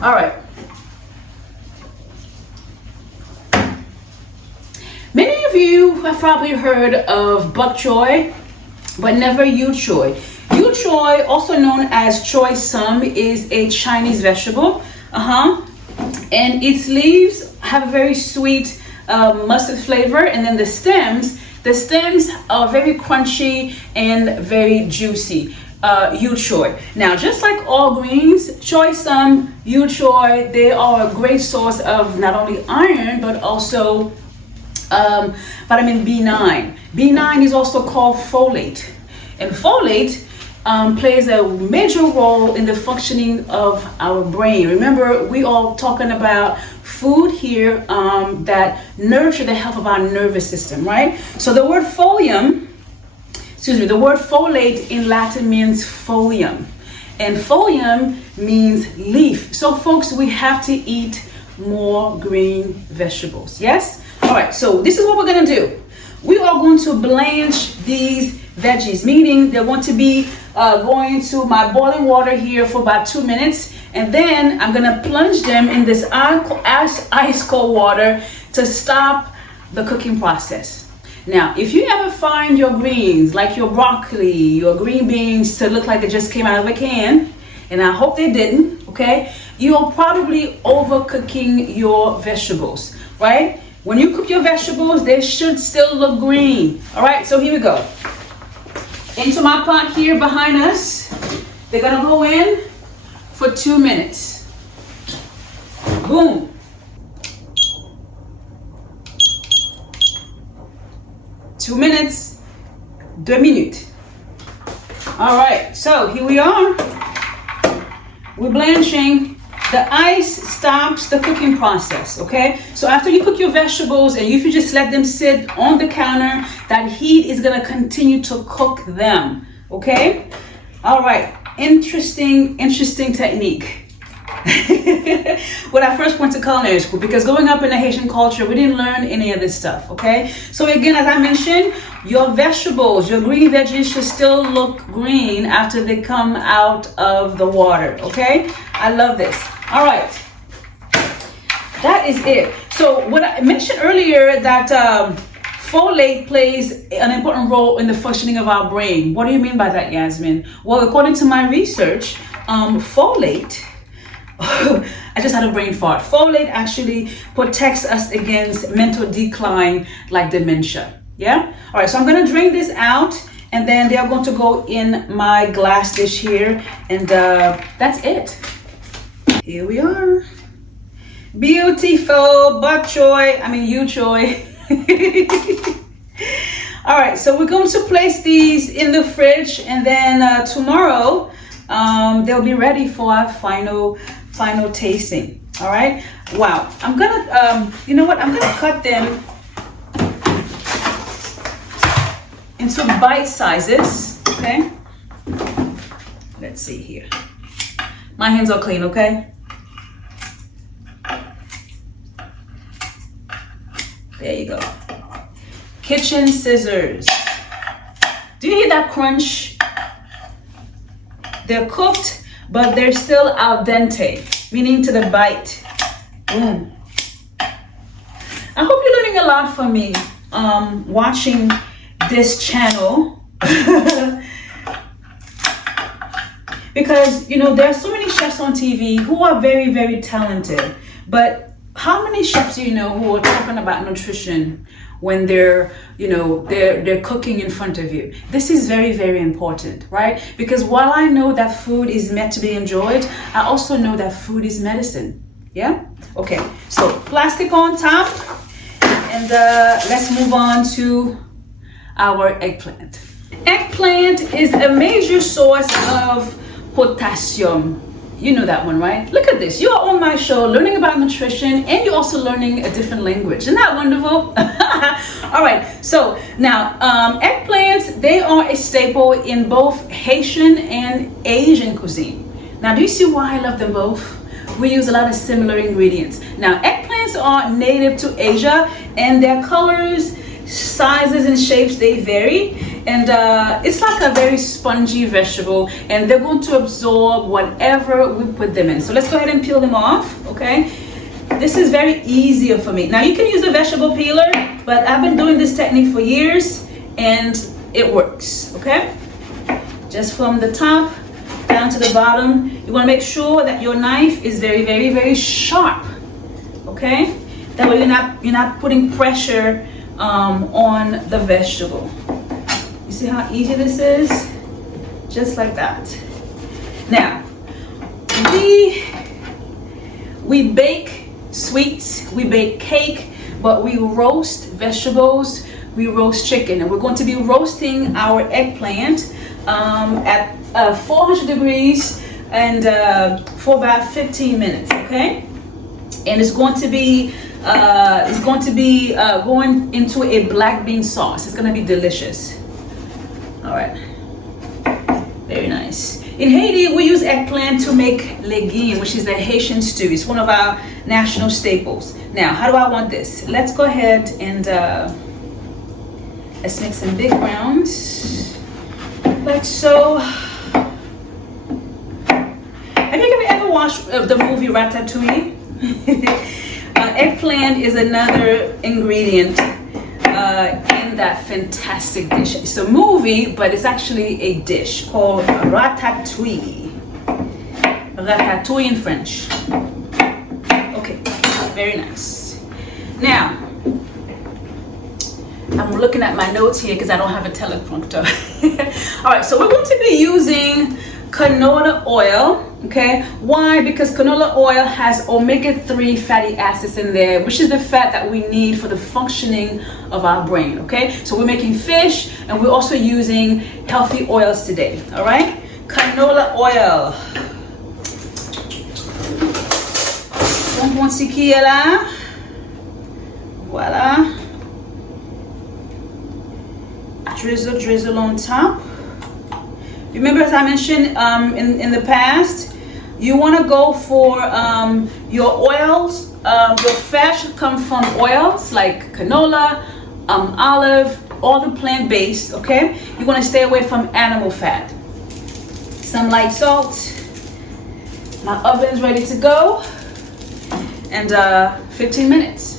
All right. Many of you have probably heard of bok choy, but never yu choy. Yu choy, also known as choy sum, is a Chinese vegetable. And its leaves have a very sweet mustard flavor, and then the stems are very crunchy and very juicy. Yu choy. Now, just like all greens, choy sum, yu choy, they are a great source of not only iron but also vitamin B9. B9 is also called folate, and folate plays a major role in the functioning of our brain. Remember, we are talking about food here that nurture the health of our nervous system, right? So the word folate in Latin means folium, and folium means leaf. So folks, we have to eat more green vegetables. Yes? All right, so this is what we're gonna do. We are going to blanch these veggies, meaning they're going to be going to my boiling water here for about 2 minutes, and then I'm gonna plunge them in this ice cold water to stop the cooking process. Now, if you ever find your greens, like your broccoli, your green beans, to look like they just came out of a can, and I hope they didn't, okay, you're probably overcooking your vegetables, right? When you cook your vegetables, they should still look green. All right, so here we go. Into my pot here behind us, they're gonna go in for 2 minutes. Boom. 2 minutes, 2 minutes. All right, so here we are. We're blanching. The ice stops the cooking process, okay? So after you cook your vegetables and if you just let them sit on the counter, that heat is gonna continue to cook them, okay? All right, interesting technique. When I first went to culinary school, because growing up in the Haitian culture, we didn't learn any of this stuff, okay? So again, as I mentioned, your vegetables, your green veggies should still look green after they come out of the water, okay? I love this. All right, that is it. So what I mentioned earlier, that folate plays an important role in the functioning of our brain. What do you mean by that, Yasmine? Well, according to my research, folate, I just had a brain fart. Folate actually protects us against mental decline like dementia. Yeah? All right, so I'm gonna drain this out, and then they are going to go in my glass dish here, and that's it. Here we are. Beautiful bok choy, yu choy. All right, so we're going to place these in the fridge, and then tomorrow they'll be ready for our final tasting. All right. Wow. I'm gonna, you know what? I'm gonna cut them into bite sizes. Okay. Let's see here. My hands are clean. Okay. There you go. Kitchen scissors. Do you hear that crunch? They're cooked, but they're still al dente, meaning to the bite. Boom. I hope you're learning a lot from me watching this channel. Because, there are so many chefs on TV who are very, very talented, but how many chefs do you know who are talking about nutrition when they're cooking in front of you? This is very, very important, right? Because while I know that food is meant to be enjoyed, I also know that food is medicine. Yeah? Okay, so plastic on top, and let's move on to our eggplant. Eggplant is a major source of potassium. You know that one, right? Look at this. You are on my show learning about nutrition, and you're also learning a different language. Isn't that wonderful? All right. So now, eggplants, they are a staple in both Haitian and Asian cuisine. Now, do you see why I love them both? We use a lot of similar ingredients. Now, eggplants are native to Asia, and their colors, sizes, and shapes, they vary. And it's like a very spongy vegetable, and they're going to absorb whatever we put them in. So let's go ahead and peel them off, okay? This is very easier for me. Now you can use a vegetable peeler, but I've been doing this technique for years and it works, okay? Just from the top down to the bottom. You want to make sure that your knife is very, very, very sharp, okay? That way you're not putting pressure on the vegetable. You see how easy this is? Just like that. Now, we bake sweets, we bake cake, but we roast vegetables, we roast chicken. And we're going to be roasting our eggplant at 400 degrees and for about 15 minutes, okay? And it's going to be going into a black bean sauce. It's going to be delicious. All right, very nice. In Haiti, we use eggplant to make legume, which is the Haitian stew. It's one of our national staples. Now, how do I want this? Let's go ahead and let's make some big rounds, like so. Have you ever watched the movie Ratatouille? Eggplant is another ingredient in that fantastic dish. It's a movie, but it's actually a dish called ratatouille. Ratatouille in French. Okay, very nice. Now, I'm looking at my notes here because I don't have a teleprompter. All right, so we're going to be using canola oil, okay? Why? Because canola oil has omega-3 fatty acids in there, which is the fat that we need for the functioning of our brain, okay? So we're making fish, and we're also using healthy oils today, all right? Canola oil. Un bon petit là. Voilà. Drizzle on top. Remember, as I mentioned in the past, you want to go for your oils. Your fat should come from oils like canola, olive, all the plant-based, okay? You want to stay away from animal fat. Some light salt. My oven's ready to go. And 15 minutes.